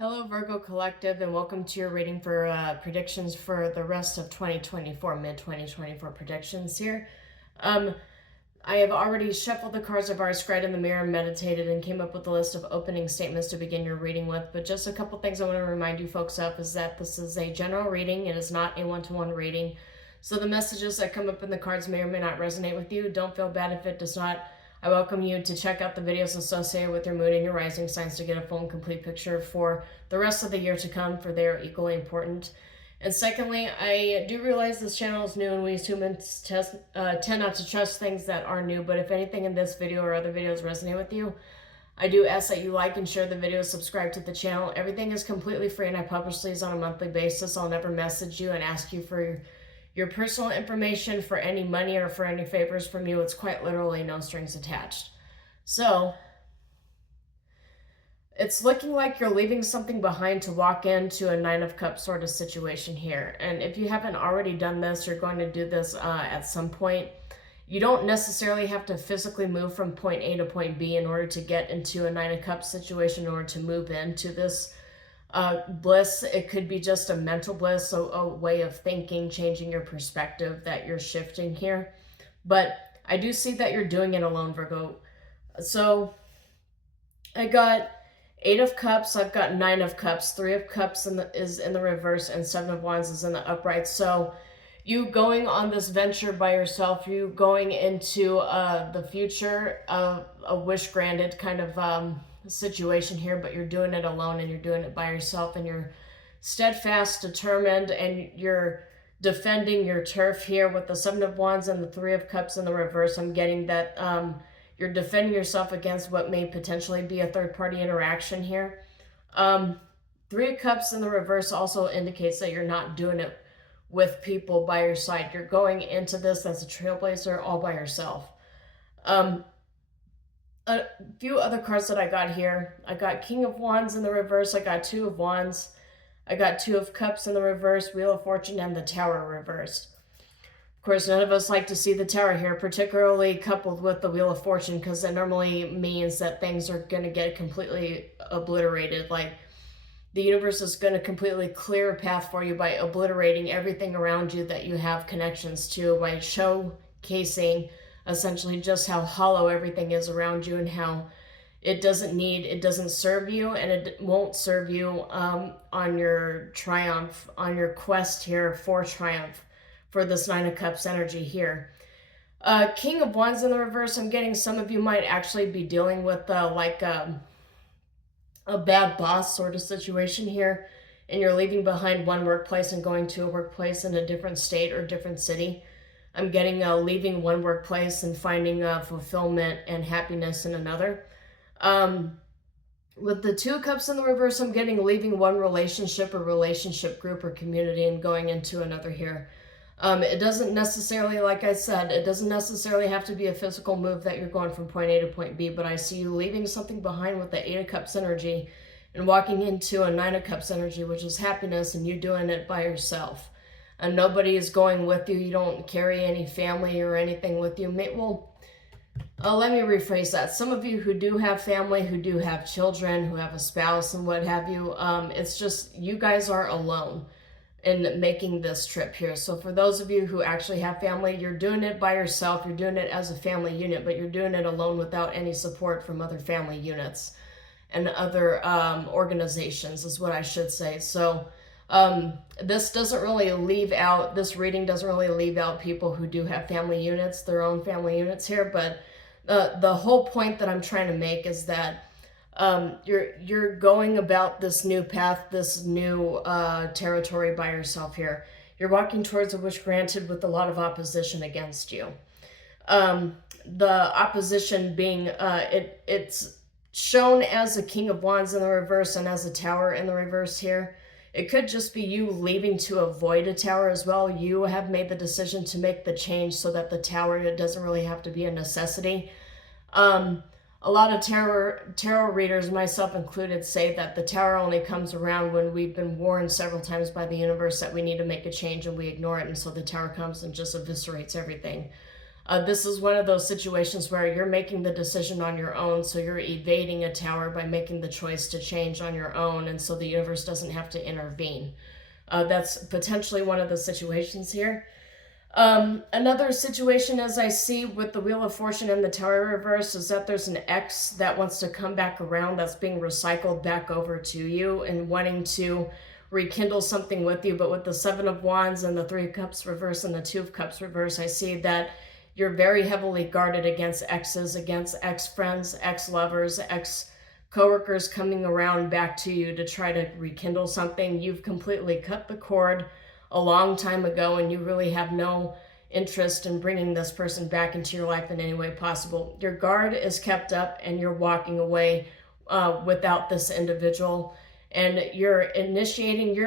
Hello, Virgo Collective, and welcome to your reading for predictions for the rest of 2024, mid-2024 predictions here. I have already shuffled the cards. I've already scried in the mirror, meditated, and came up with a list of opening statements to begin your reading with. But just a couple things I want to remind you folks of is that this is a general reading. It is not a one-to-one reading. So the messages that come up in the cards may or may not resonate with you. Don't feel bad if it does not. I welcome you to check out the videos associated with your moon and your rising signs to get a full and complete picture for the rest of the year to come, for they are equally important. And secondly, I do realize this channel is new and we as humans tend not to trust things that are new, but if anything in this video or other videos resonate with you, I do ask that you like and share the video, subscribe to the channel. Everything is completely free and I publish these on a monthly basis. I'll never message you and ask you for your personal information for any money or for any favors from you. It's quite literally no strings attached. So it's looking like you're leaving something behind to walk into a Nine of Cups sort of situation here. And if you haven't already done this, you're going to do this at some point. You don't necessarily have to physically move from point A to point B in order to get into a Nine of Cups situation, in order to move into this bliss. It could be just a mental bliss, so a way of thinking, changing your perspective that you're shifting here. But I do see that you're doing it alone, Virgo. So I got 8 of Cups, I've got 9 of Cups, 3 of Cups is in the reverse, and 7 of Wands is in the upright. So you going on this venture by yourself, you going into the future of a wish granted kind of situation here, but you're doing it alone and you're doing it by yourself, and you're steadfast, determined, and you're defending your turf here with the 7 of Wands and the 3 of Cups in the reverse. I'm getting that you're defending yourself against what may potentially be a third-party interaction here. 3 of Cups in the reverse also indicates that you're not doing it with people by your side. You're going into this as a trailblazer all by yourself. A few other cards that I got here. I got King of Wands in the reverse. I got 2 of Wands. I got 2 of Cups in the reverse, Wheel of Fortune, and the Tower reversed. Of course, none of us like to see the Tower here, particularly coupled with the Wheel of Fortune, because that normally means that things are going to get completely obliterated. Like, the universe is going to completely clear a path for you by obliterating everything around you that you have connections to, by showcasing essentially just how hollow everything is around you and how it doesn't serve you, and it won't serve you on your triumph, on your quest here for triumph, for this 9 of Cups energy here. King of Wands in the reverse, I'm getting some of you might actually be dealing with a bad boss sort of situation here, and you're leaving behind one workplace and going to a workplace in a different state or different city. I'm getting leaving one workplace and finding fulfillment and happiness in another. With the 2 of Cups in the reverse, I'm getting leaving one relationship or relationship group or community and going into another here. It doesn't necessarily, like I said, it doesn't necessarily have to be a physical move that you're going from point A to point B, but I see you leaving something behind with the 8 of Cups energy and walking into a 9 of Cups energy, which is happiness, and you doing it by yourself. And nobody is going with you. You don't carry any family or anything with you. Let me rephrase that. Some of you who do have family, who do have children, who have a spouse and what have you, it's just you guys are alone in making this trip here. So for those of you who actually have family, you're doing it by yourself. You're doing it as a family unit, but you're doing it alone without any support from other family units and other organizations is what I should say. So this doesn't really leave out, this reading doesn't really leave out people who do have family units, their own family units here, but the whole point that I'm trying to make is that you're going about this new path, this new territory by yourself here. You're walking towards a wish granted with a lot of opposition against you. The opposition being, it's shown as a King of Wands in the reverse and as a Tower in the reverse here. It could just be you leaving to avoid a Tower as well. You have made the decision to make the change so that the Tower, it doesn't really have to be a necessity. A lot of tarot readers, myself included, say that the Tower only comes around when we've been warned several times by the universe that we need to make a change and we ignore it, and so the Tower comes and just eviscerates everything. This is one of those situations where you're making the decision on your own, so you're evading a tower by making the choice to change on your own, and so the universe doesn't have to intervene. That's potentially one of the situations here. Another situation, as I see with the Wheel of Fortune and the Tower reverse, is that there's an ex that wants to come back around, that's being recycled back over to you and wanting to rekindle something with you. But with the Seven of Wands and the Three of Cups reverse and the Two of Cups reverse, I see that you're very heavily guarded against exes, against ex-friends, ex-lovers, ex-coworkers coming around back to you to try to rekindle something. You've completely cut the cord a long time ago, and you really have no interest in bringing this person back into your life in any way possible. Your guard is kept up, and you're walking away without this individual. And you're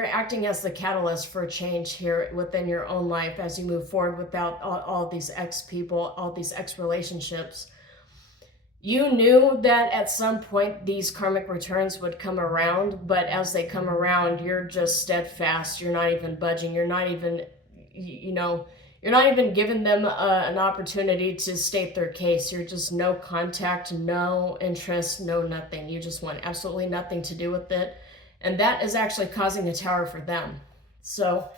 acting as the catalyst for change here within your own life as you move forward without all these ex-people, all these ex-relationships. You knew that at some point these karmic returns would come around, but as they come around, you're just steadfast. You're not even budging. You're not even, you're not even giving them an opportunity to state their case. You're just no contact, no interest, no nothing. You just want absolutely nothing to do with it. And that is actually causing a tower for them. So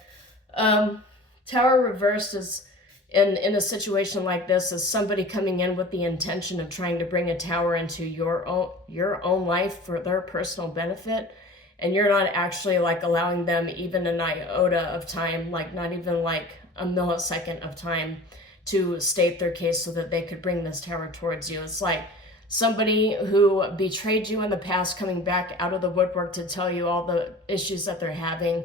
tower reversed is in a situation like this is somebody coming in with the intention of trying to bring a tower into your own life for their personal benefit. And you're not actually like allowing them even an iota of time, like not even like a millisecond of time to state their case so that they could bring this tower towards you. It's like somebody who betrayed you in the past coming back out of the woodwork to tell you all the issues that they're having,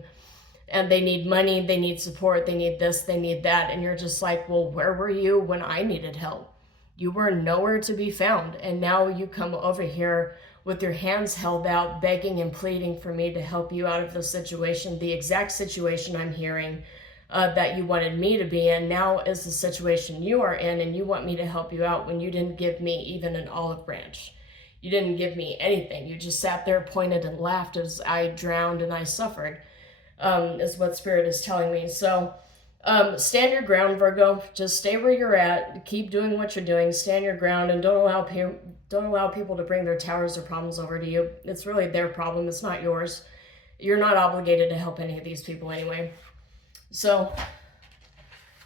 and they need money, they need support, they need this, they need that, and you're just like, well, where were you when I needed help? You were nowhere to be found, and now you come over here with your hands held out, begging and pleading for me to help you out of the situation, the exact situation I'm hearing that you wanted me to be in. Now is the situation you are in, and you want me to help you out when you didn't give me even an olive branch. You didn't give me anything. You just sat there, pointed, and laughed as I drowned and I suffered, is what Spirit is telling me. So stand your ground, Virgo. Just stay where you're at. Keep doing what you're doing. Stand your ground, and don't allow people to bring their towers or problems over to you. It's really their problem. It's not yours. You're not obligated to help any of these people anyway. So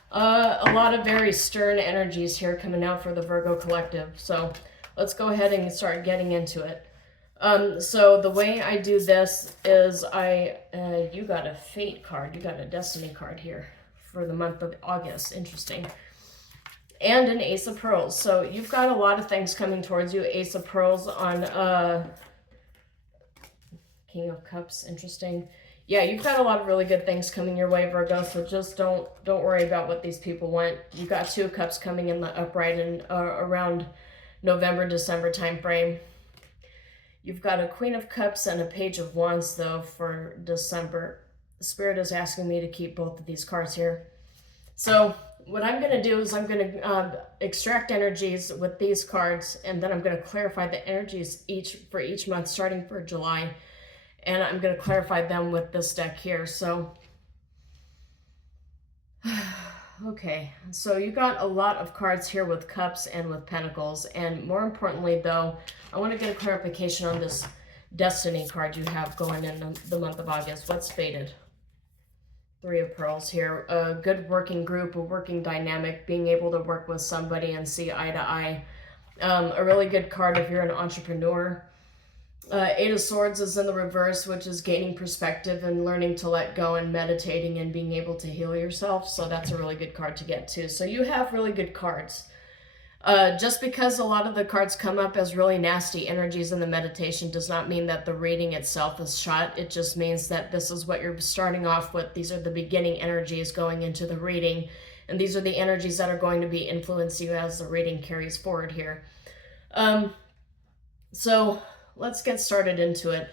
a lot of very stern energies here coming out for the Virgo collective. So let's go ahead and start getting into it. So the way I do this is you got a fate card, you got a destiny card here for the month of August. Interesting. And an Ace of Pearls. So you've got a lot of things coming towards you. Ace of Pearls on King of Cups. Interesting. Yeah, you've got a lot of really good things coming your way, Virgo, so just don't worry about what these people want. You got Two of Cups coming in the upright and around November, December time frame. You've got a Queen of Cups and a Page of Wands, though, for December. Spirit is asking me to keep both of these cards here. So what I'm going to do is I'm going to extract energies with these cards, and then I'm going to clarify the energies for each month, starting for July. And I'm going to clarify them with this deck here. So, okay. So you got a lot of cards here with cups and with pentacles. And more importantly, though, I want to get a clarification on this destiny card you have going in the month of August. What's fated? Three of Pearls here. A good working group, a working dynamic, being able to work with somebody and see eye to eye. A really good card if you're an entrepreneur. Eight of Swords is in the reverse, which is gaining perspective and learning to let go and meditating and being able to heal yourself. So that's a really good card to get too. So you have really good cards. Just because a lot of the cards come up as really nasty energies in the meditation does not mean that the reading itself is shot. It just means that this is what you're starting off with. These are the beginning energies going into the reading. And these are the energies that are going to be influencing you as the reading carries forward here. So let's get started into it.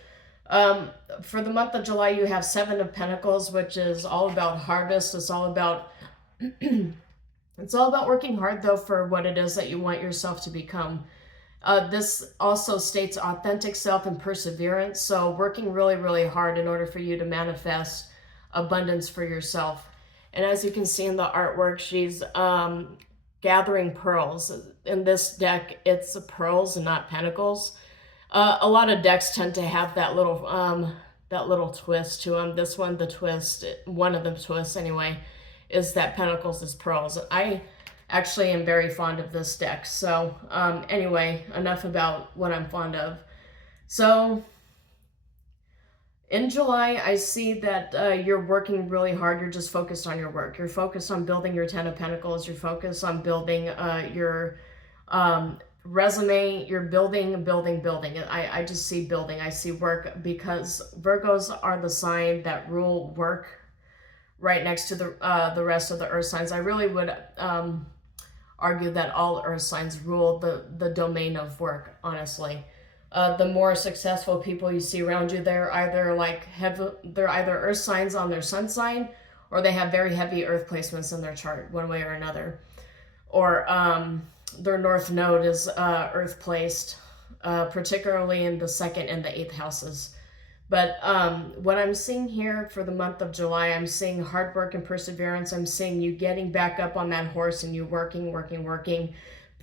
For the month of July, you have Seven of Pentacles, which is all about harvest. It's all about it's all about working hard, though, for what it is that you want yourself to become. This also states authentic self and perseverance. So working really, really hard in order for you to manifest abundance for yourself. And as you can see in the artwork, she's gathering pearls. In this deck, it's pearls and not pentacles. A lot of decks tend to have that little twist to them. This one, the twist, one of the twists anyway, is that pentacles is pearls. I actually am very fond of this deck. So anyway, enough about what I'm fond of. So in July, I see that you're working really hard. You're just focused on your work. You're focused on building your 10 of Pentacles. You're focused on building your resume. You're building. I just see building. I see work, because Virgos are the sign that rule work right next to the rest of the earth signs. I really would argue that all earth signs rule the domain of work, honestly. The more successful people you see around you, they're either earth signs on their sun sign, or they have very heavy earth placements in their chart, one way or another. Or their north node is earth placed, particularly in the 2nd and the 8th houses. But what I'm seeing here for the month of July, I'm seeing hard work and perseverance. I'm seeing you getting back up on that horse and you working,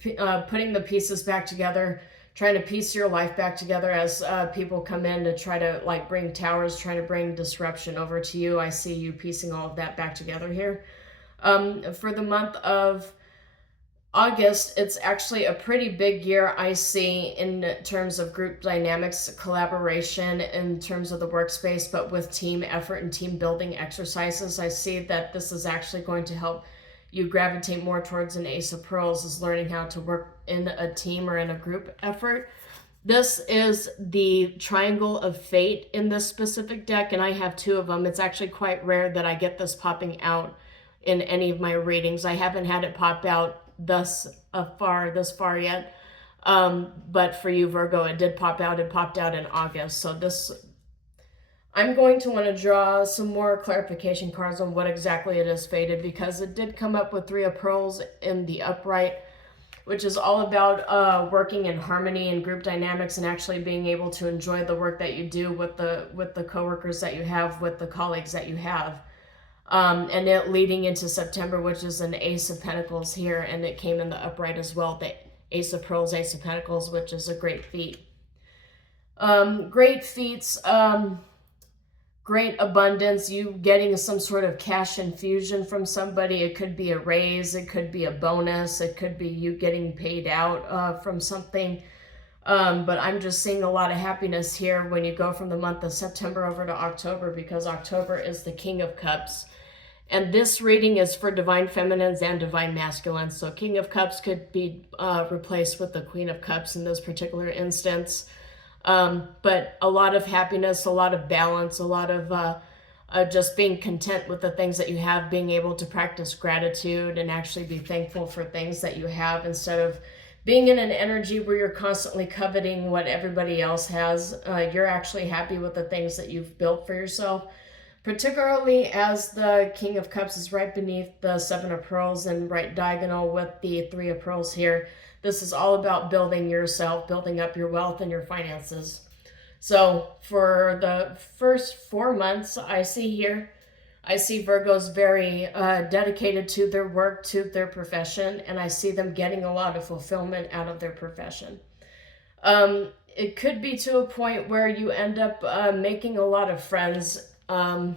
putting the pieces back together, trying to piece your life back together as people come in to try to bring towers, trying to bring disruption over to you. I see you piecing all of that back together here. For the month of August, it's actually a pretty big year, I see, in terms of group dynamics, collaboration, in terms of the workspace, but with team effort and team building exercises. I see that this is actually going to help you gravitate more towards an Ace of Pearls, is learning how to work in a team or in a group effort. This is the Triangle of Fate in this specific deck, and I have 2 of them. It's actually quite rare that I get this popping out in any of my readings. I haven't had it pop out this far yet. But for you, Virgo, it did pop out. It popped out in August. So I'm going to want to draw some more clarification cards on what exactly it is fated, because it did come up with 3 of Pearls in the upright, which is all about working in harmony and group dynamics, and actually being able to enjoy the work that you do with the coworkers that you have, with the colleagues that you have. And it leading into September, which is an Ace of Pentacles here, and it came in the upright as well, the Ace of Pearls, Ace of Pentacles, which is a great feat. Great feats, great abundance, you getting some sort of cash infusion from somebody. It could be a raise, it could be a bonus, it could be you getting paid out from something. But I'm just seeing a lot of happiness here when you go from the month of September over to October, because October is the King of Cups. And this reading is for Divine Feminines and Divine Masculines. So King of Cups could be replaced with the Queen of Cups in this particular instance. But a lot of happiness, a lot of balance, a lot of just being content with the things that you have, being able to practice gratitude and actually be thankful for things that you have, instead of being in an energy where you're constantly coveting what everybody else has. You're actually happy with the things that you've built for yourself, particularly as the King of Cups is right beneath the 7 of Pearls and right diagonal with the 3 of Pearls here. This is all about building yourself, building up your wealth and your finances. So for the first 4 months, I see Virgos very dedicated to their work, to their profession, and I see them getting a lot of fulfillment out of their profession. It could be to a point where you end up making a lot of friends, a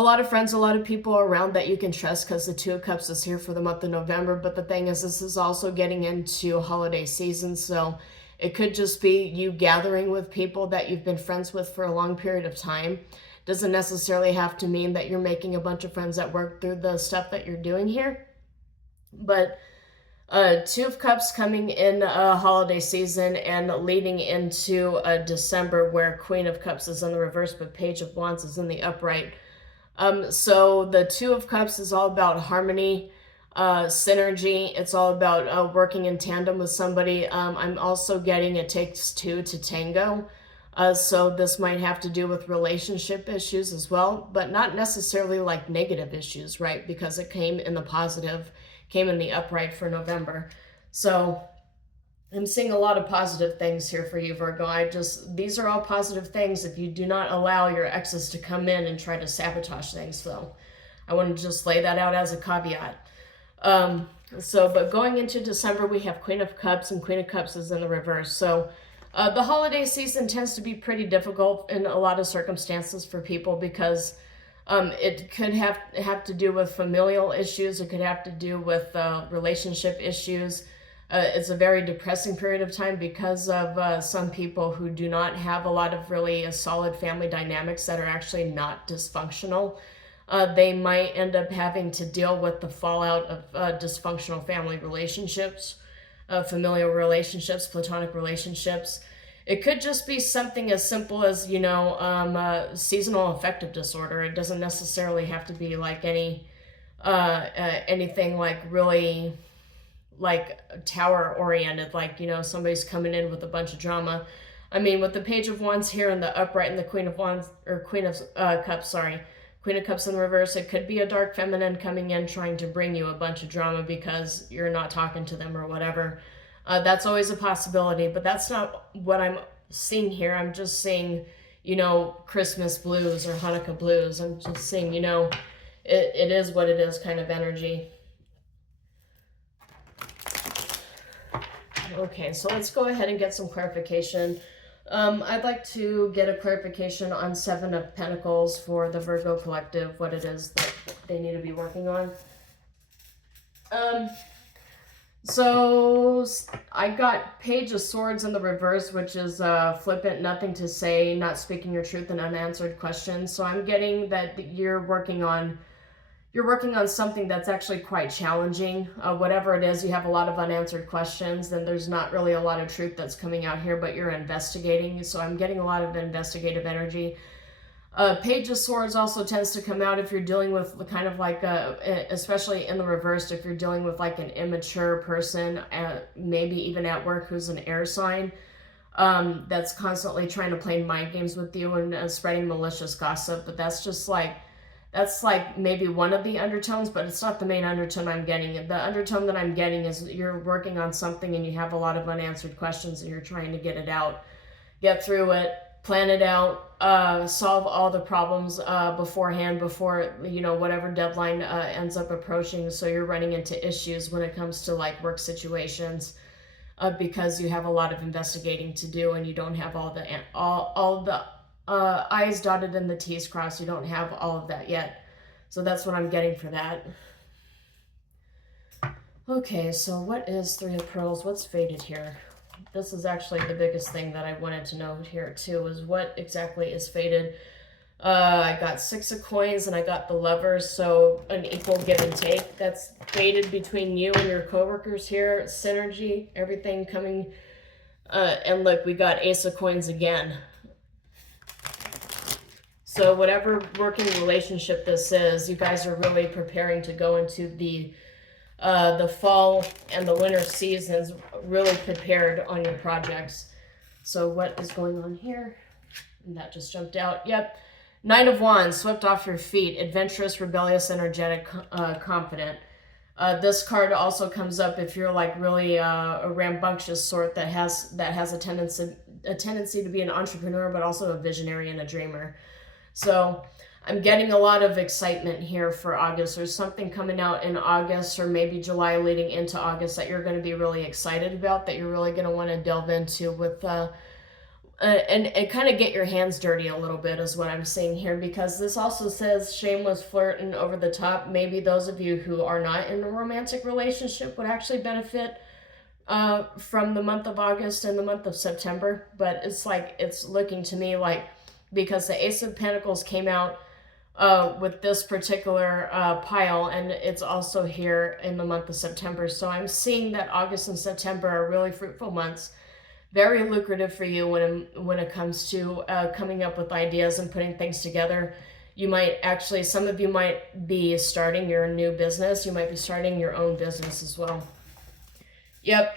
lot of people around that you can trust, because the 2 of Cups is here for the month of November. But the thing is, this is also getting into holiday season, so it could just be you gathering with people that you've been friends with for a long period of time. Doesn't necessarily have to mean that you're making a bunch of friends at work through the stuff that you're doing here. But 2 of Cups coming in holiday season and leading into December, where Queen of Cups is in the reverse, but Page of Wands is in the upright. So the 2 of Cups is all about harmony, synergy. It's all about working in tandem with somebody. I'm also getting it takes 2 to tango. So this might have to do with relationship issues as well, but not necessarily like negative issues, right? Because it came in the positive, came in the upright for November. So I'm seeing a lot of positive things here for you, Virgo. These are all positive things if you do not allow your exes to come in and try to sabotage things. So I want to just lay that out as a caveat. But going into December, we have Queen of Cups, and Queen of Cups is in the reverse. So the holiday season tends to be pretty difficult in a lot of circumstances for people because it could have to do with familial issues. It could have to do with relationship issues. It's a very depressing period of time because of some people who do not have a lot of really solid family dynamics that are actually not dysfunctional. They might end up having to deal with the fallout of dysfunctional family relationships, familial relationships, platonic relationships. It could just be something as simple as, seasonal affective disorder. It doesn't necessarily have to be like anything like really like tower oriented, like, somebody's coming in with a bunch of drama. I mean, with the Page of Wands here in the upright and the Queen of Wands, or Queen of Cups, Queen of Cups in the reverse, it could be a dark feminine coming in trying to bring you a bunch of drama because you're not talking to them or whatever. That's always a possibility, but that's not what I'm seeing here. I'm just seeing, Christmas blues or Hanukkah blues. I'm just seeing, it is what it is kind of energy. Okay, so let's go ahead and get some clarification. I'd like to get a clarification on Seven of Pentacles for the Virgo collective, what it is that they need to be working on. So I got Page of Swords in the reverse, which is flippant, nothing to say, not speaking your truth, and unanswered questions. So I'm getting that you're working on something that's actually quite challenging. Whatever it is, you have a lot of unanswered questions, and there's not really a lot of truth that's coming out here, but you're investigating. So I'm getting a lot of investigative energy. Page of Swords also tends to come out if you're dealing with kind of like, especially in the reverse, if you're dealing with like an immature person, maybe even at work, who's an air sign, that's constantly trying to play mind games with you and spreading malicious gossip. But that's like maybe one of the undertones, but it's not the main undertone I'm getting. The undertone that I'm getting is you're working on something and you have a lot of unanswered questions and you're trying to get it out, get through it, plan it out, solve all the problems beforehand, before, whatever deadline ends up approaching. So you're running into issues when it comes to like work situations because you have a lot of investigating to do and you don't have all the I's dotted and the T's crossed. You don't have all of that yet. So that's what I'm getting for that. Okay, so what is Three of Pearls? What's faded here? This is actually the biggest thing that I wanted to know here too, is what exactly is faded. I got Six of Coins and I got the Lovers, so an equal give and take. That's faded between you and your coworkers here. Synergy, everything coming. And look, we got Ace of Coins again. So whatever working relationship this is, you guys are really preparing to go into the fall and the winter seasons really prepared on your projects. So what is going on here? And that just jumped out. Yep. Knight of Wands, swept off your feet, adventurous, rebellious, energetic, confident. This card also comes up if you're like really a rambunctious sort that has a tendency to be an entrepreneur, but also a visionary and a dreamer. So I'm getting a lot of excitement here for August. There's something coming out in August or maybe July leading into August that you're going to be really excited about, that you're really going to want to delve into with, and kind of get your hands dirty a little bit is what I'm seeing here, because this also says shameless flirt and over the top. Maybe those of you who are not in a romantic relationship would actually benefit from the month of August and the month of September. But it's looking to me like, because the Ace of Pentacles came out with this particular pile, and it's also here in the month of September. So I'm seeing that August and September are really fruitful months, very lucrative for you when it comes to coming up with ideas and putting things together. You might actually, some of you might be starting your new business. You might be starting your own business as well. Yep.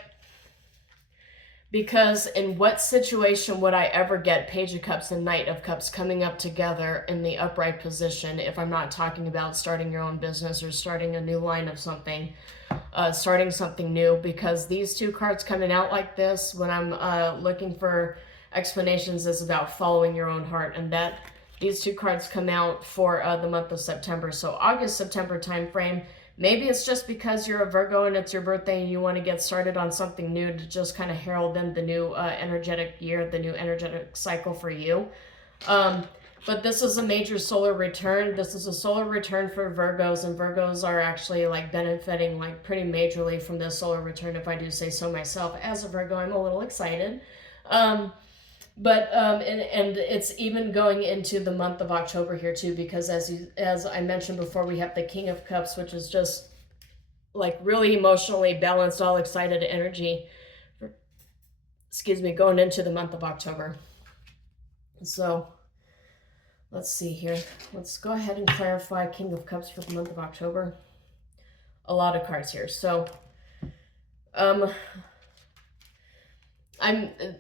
Because in what situation would I ever get Page of Cups and Knight of Cups coming up together in the upright position if I'm not talking about starting your own business or starting a new line of something, starting something new? Because these two cards coming out like this, when I'm looking for explanations, is about following your own heart, and that these two cards come out for the month of September. So August, September time frame, Maybe it's just because you're a Virgo and it's your birthday and you want to get started on something new to just kind of herald in the new energetic year, the new energetic cycle for you. But this is a major solar return. This is a solar return for Virgos, and Virgos are actually like benefiting like pretty majorly from this solar return, if I do say so myself. As a Virgo, I'm a little excited. And it's even going into the month of October here too, because as I mentioned before, we have the King of Cups, which is just like really emotionally balanced, all excited energy, going into the month of October. So let's see here. Let's go ahead and clarify King of Cups for the month of October. A lot of cards here. So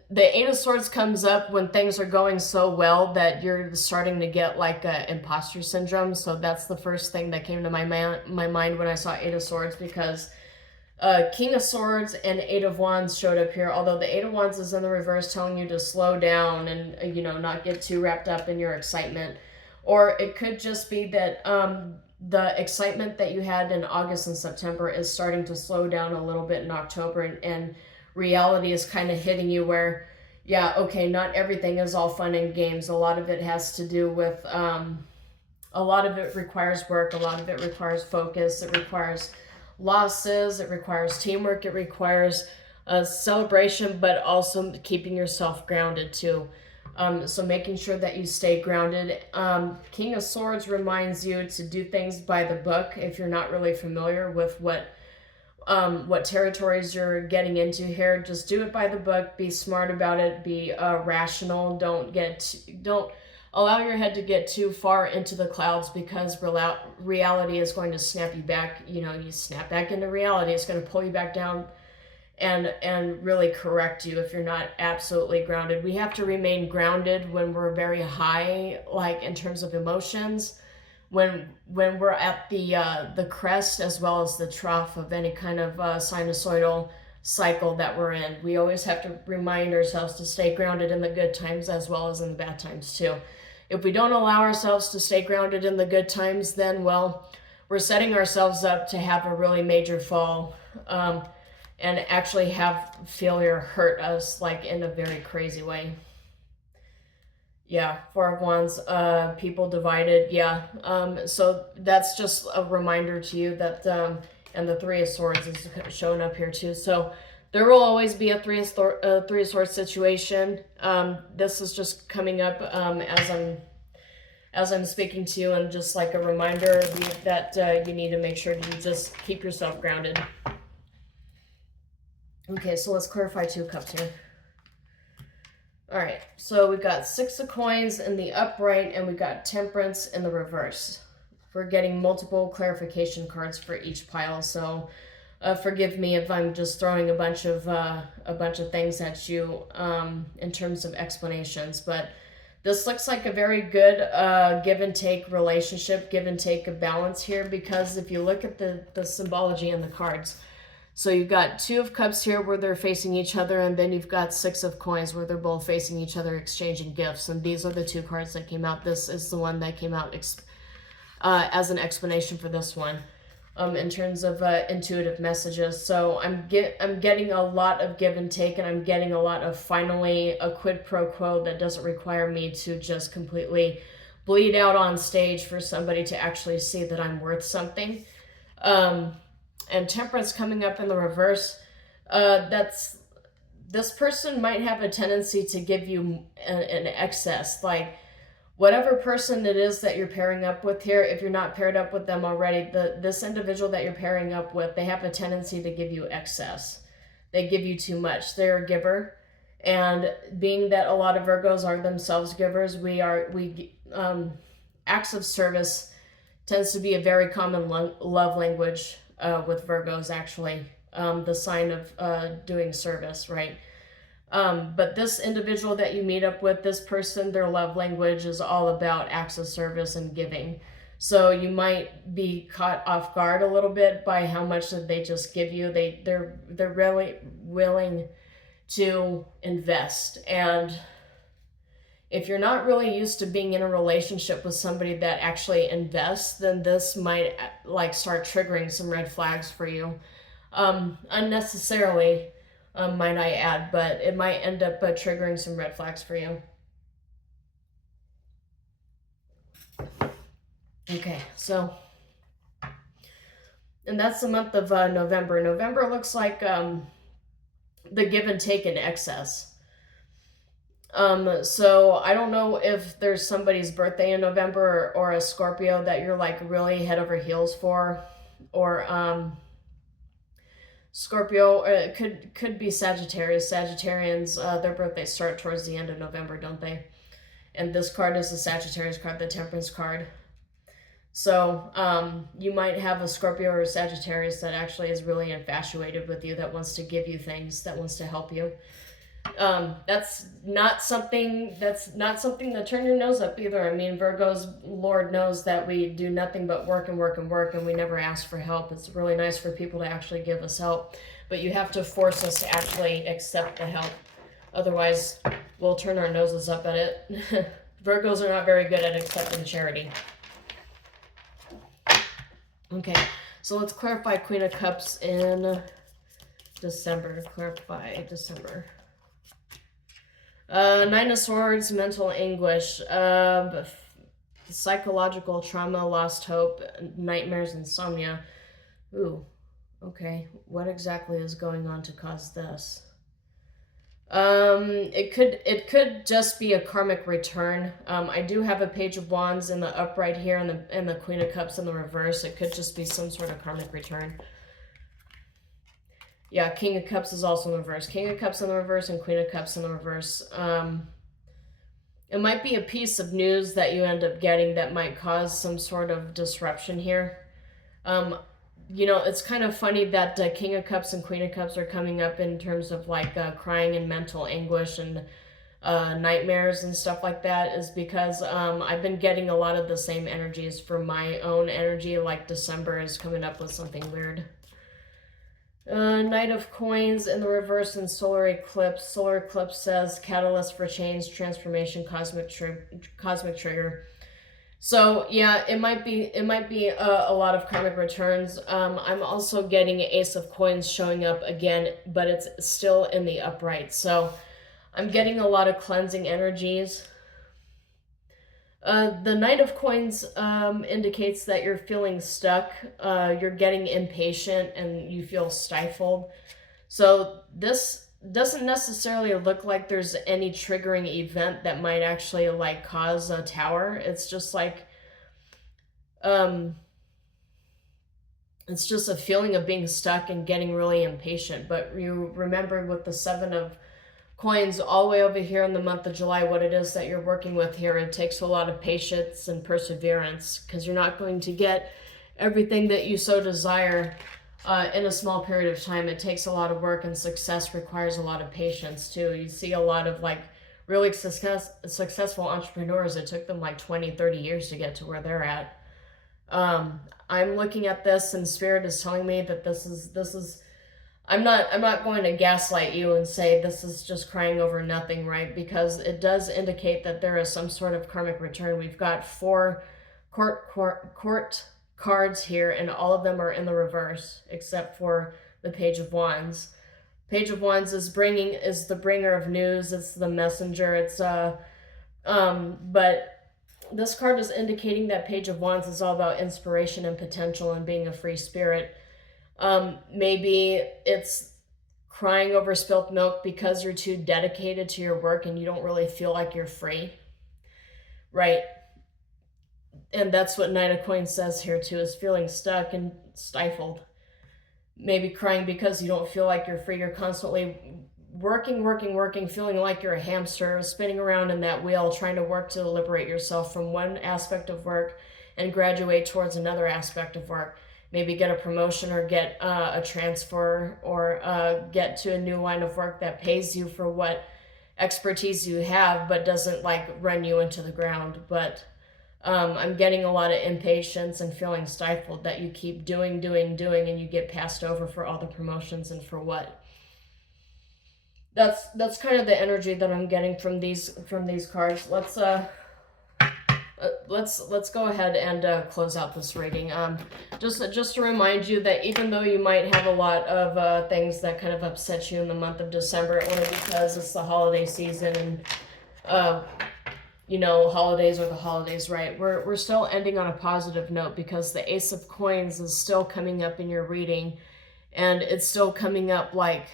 the Eight of Swords comes up when things are going so well that you're starting to get like a imposter syndrome. So that's the first thing that came to my mind when I saw Eight of Swords, because King of Swords and Eight of Wands showed up here. Although the Eight of Wands is in the reverse, telling you to slow down and not get too wrapped up in your excitement. Or it could just be that the excitement that you had in August and September is starting to slow down a little bit in October, and reality is kind of hitting you where, yeah, okay, not everything is all fun and games. A lot of it has to do with, a lot of it requires work. A lot of it requires focus. It requires losses. It requires teamwork. It requires a celebration, but also keeping yourself grounded too. So making sure that you stay grounded. King of Swords reminds you to do things by the book. If you're not really familiar with what territories you're getting into here, just do it by the book. Be smart about it. Be rational. Don't allow your head to get too far into the clouds, because reality is going to snap you back. You snap back into reality. It's going to pull you back down and really correct you if you're not absolutely grounded. We have to remain grounded when we're very high, like in terms of emotions. When we're at the crest as well as the trough of any kind of sinusoidal cycle that we're in, we always have to remind ourselves to stay grounded in the good times as well as in the bad times too. If we don't allow ourselves to stay grounded in the good times, then, well, we're setting ourselves up to have a really major fall, and actually have failure hurt us like in a very crazy way. Yeah, Four of Wands, people divided, yeah. So that's just a reminder to you that, and the Three of Swords is showing up here too. So there will always be a Three of Swords situation. This is just coming up as I'm speaking to you, and just like a reminder that you need to make sure you just keep yourself grounded. Okay, so let's clarify Two of Cups here. All right, so we got Six of Coins in the upright, and we got Temperance in the reverse. We're getting multiple clarification cards for each pile, so forgive me if I'm just throwing a bunch of things at you in terms of explanations. But this looks like a very good give and take relationship, give and take of balance here, because if you look at the symbology in the cards. So you've got Two of Cups here where they're facing each other, and then you've got Six of Coins where they're both facing each other, exchanging gifts. And these are the two cards that came out. This is the one that came out as an explanation for this one, in terms of intuitive messages. So I'm getting a lot of give and take, and I'm getting a lot of finally a quid pro quo that doesn't require me to just completely bleed out on stage for somebody to actually see that I'm worth something. And Temperance coming up in the reverse, this person might have a tendency to give you an excess. Like, whatever person it is that you're pairing up with here, if you're not paired up with them already, this individual that you're pairing up with, they have a tendency to give you excess. They give you too much. They're a giver. And being that a lot of Virgos are themselves givers, acts of service tends to be a very common love language with Virgos, actually, the sign of doing service, right? But this individual that you meet up with, this person, their love language is all about acts of service and giving. So you might be caught off guard a little bit by how much that they just give you. They're really willing to invest, and If you're not really used to being in a relationship with somebody that actually invests, then this might like start triggering some red flags for you. Unnecessarily, might I add, but it might end up triggering some red flags for you. Okay, so, and that's the month of November. November looks like the give and take in excess. So I don't know if there's somebody's birthday in November, or a Scorpio that you're like really head over heels for, or Scorpio, it could be Sagittarius. Sagittarians, their birthdays start towards the end of November, don't they? And this card is the Sagittarius card, the Temperance card. So you might have a Scorpio or a Sagittarius that actually is really infatuated with you, that wants to give you things, that wants to help you. That's not something to turn your nose up either. I mean, Virgo's Lord knows that we do nothing but work and work and work, and we never ask for help. It's really nice for people to actually give us help, but you have to force us to actually accept the help. Otherwise, we'll turn our noses up at it. Virgos are not very good at accepting charity. Okay, so let's clarify Queen of Cups in December. Clarify December. Nine of Swords, mental anguish, psychological trauma, lost hope, nightmares, insomnia. Ooh, okay. What exactly is going on to cause this? It could just be a karmic return. I do have a Page of Wands in the upright here, and the Queen of Cups in the reverse. It could just be some sort of karmic return. Yeah, King of Cups is also in the reverse. King of Cups in the reverse and Queen of Cups in the reverse. It might be a piece of news that you end up getting that might cause some sort of disruption here. You know, it's kind of funny that King of Cups and Queen of Cups are coming up in terms of like crying and mental anguish and nightmares and stuff like that, is because I've been getting a lot of the same energies for my own energy. Like December is coming up with something weird. Knight of Coins in the reverse and solar eclipse. Solar eclipse says catalyst for change, transformation, cosmic trigger. So yeah, it might be a lot of karmic returns. I'm also getting Ace of Coins showing up again, but it's still in the upright. So I'm getting a lot of cleansing energies. The Knight of Coins indicates that you're feeling stuck, you're getting impatient, and you feel stifled. So this doesn't necessarily look like there's any triggering event that might actually like cause a tower. It's just like, it's just a feeling of being stuck and getting really impatient. But you remember with the Seven of Coins all the way over here in the month of July, what it is that you're working with here. It takes a lot of patience and perseverance, because you're not going to get everything that you so desire in a small period of time. It takes a lot of work, and success requires a lot of patience too. You see a lot of like really successful entrepreneurs, it took them like 20-30 years to get to where they're at. I'm looking at this, and Spirit is telling me that this is I'm not going to gaslight you and say this is just crying over nothing, right? Because it does indicate that there is some sort of karmic return. We've got 4 court cards here, and all of them are in the reverse, except for the Page of Wands. Page of Wands is the bringer of news. It's the messenger. It's but this card is indicating that Page of Wands is all about inspiration and potential and being a free spirit. Maybe it's crying over spilt milk because you're too dedicated to your work and you don't really feel like you're free, right? And that's what Knight of Coins says here too, is feeling stuck and stifled. Maybe crying because you don't feel like you're free. You're constantly working, feeling like you're a hamster, spinning around in that wheel, trying to work to liberate yourself from one aspect of work and graduate towards another aspect of work. Maybe get a promotion or get a transfer, or get to a new line of work that pays you for what expertise you have, but doesn't like run you into the ground. But I'm getting a lot of impatience and feeling stifled, that you keep doing, and you get passed over for all the promotions, and for what? that's kind of the energy that I'm getting from these cards. Let's go ahead and close out this reading. Just to remind you that even though you might have a lot of things that kind of upset you in the month of December, only because it's the holiday season and you know, holidays are the holidays, right? We're still ending on a positive note because the Ace of Coins is still coming up in your reading, and it's still coming up like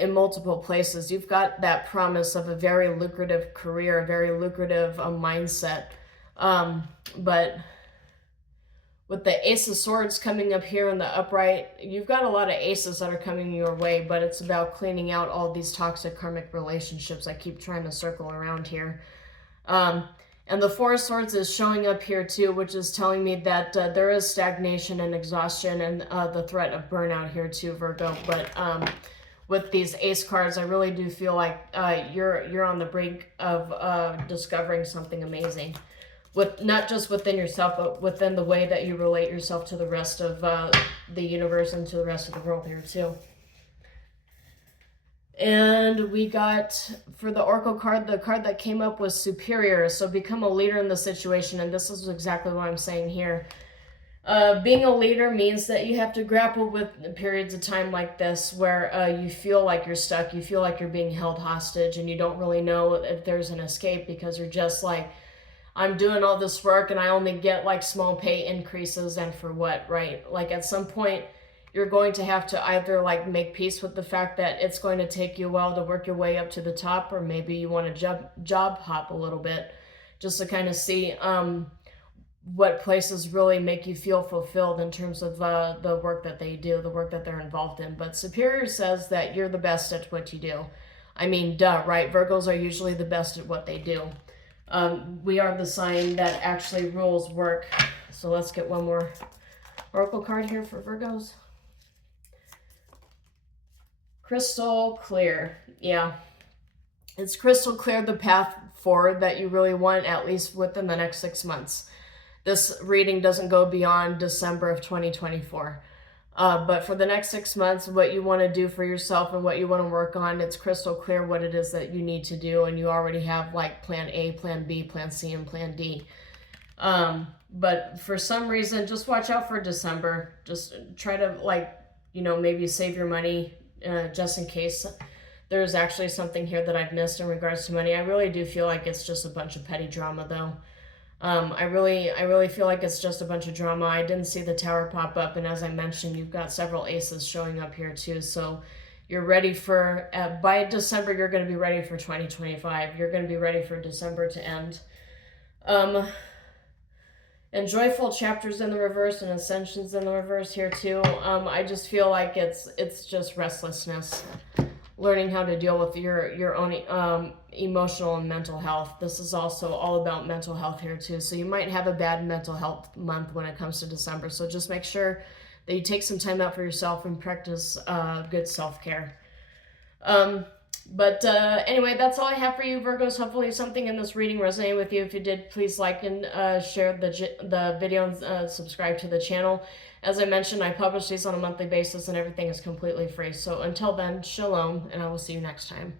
in multiple places. You've got that promise of a very lucrative career, a very lucrative mindset. But with the Ace of Swords coming up here in the upright, you've got a lot of aces that are coming your way, but it's about cleaning out all these toxic karmic relationships. I keep trying to circle around here. And the Four of Swords is showing up here too, which is telling me that there is stagnation and exhaustion and the threat of burnout here too, Virgo. But with these ace cards, I really do feel like you're on the brink of discovering something amazing, with not just within yourself, but within the way that you relate yourself to the rest of the universe and to the rest of the world here too. And we got, for the Oracle card, the card that came up was Superior. So become a leader in the situation. And this is exactly what I'm saying here. Being a leader means that you have to grapple with periods of time like this where you feel like you're stuck. You feel like you're being held hostage and you don't really know if there's an escape, because you're just like, I'm doing all this work and I only get like small pay increases, and for what, right? Like at some point, you're going to have to either like make peace with the fact that it's going to take you a while to work your way up to the top, or maybe you want to job hop a little bit just to kind of see what places really make you feel fulfilled in terms of the work that they do, the work that they're involved in. But Superior says that you're the best at what you do. I mean, duh, right? Virgos are usually the best at what they do. We are the sign that actually rules work. So let's get one more Oracle card here for Virgos. Crystal clear. Yeah. It's crystal clear the path forward that you really want, at least within the next 6 months. This reading doesn't go beyond December of 2024. But for the next 6 months, what you want to do for yourself and what you want to work on, it's crystal clear what it is that you need to do. And you already have like plan A, plan B, plan C, and plan D. But for some reason, just watch out for December. Just try to like, you know, maybe save your money just in case there's actually something here that I've missed in regards to money. I really do feel like it's just a bunch of petty drama though. I really feel like it's just a bunch of drama. I didn't see the Tower pop up, and as I mentioned, you've got several aces showing up here too. So you're ready for, by December, you're going to be ready for 2025. You're going to be ready for December to end. And joyful chapters in the reverse and ascensions in the reverse here too. I just feel like it's just restlessness. Learning how to deal with your own emotional and mental health. This is also all about mental health here too. So you might have a bad mental health month when it comes to December. So just make sure that you take some time out for yourself and practice good self-care. But anyway, that's all I have for you, Virgos. Hopefully something in this reading resonated with you. If you did, please like and share the video and subscribe to the channel. As I mentioned, I publish these on a monthly basis and everything is completely free. So until then, shalom, and I will see you next time.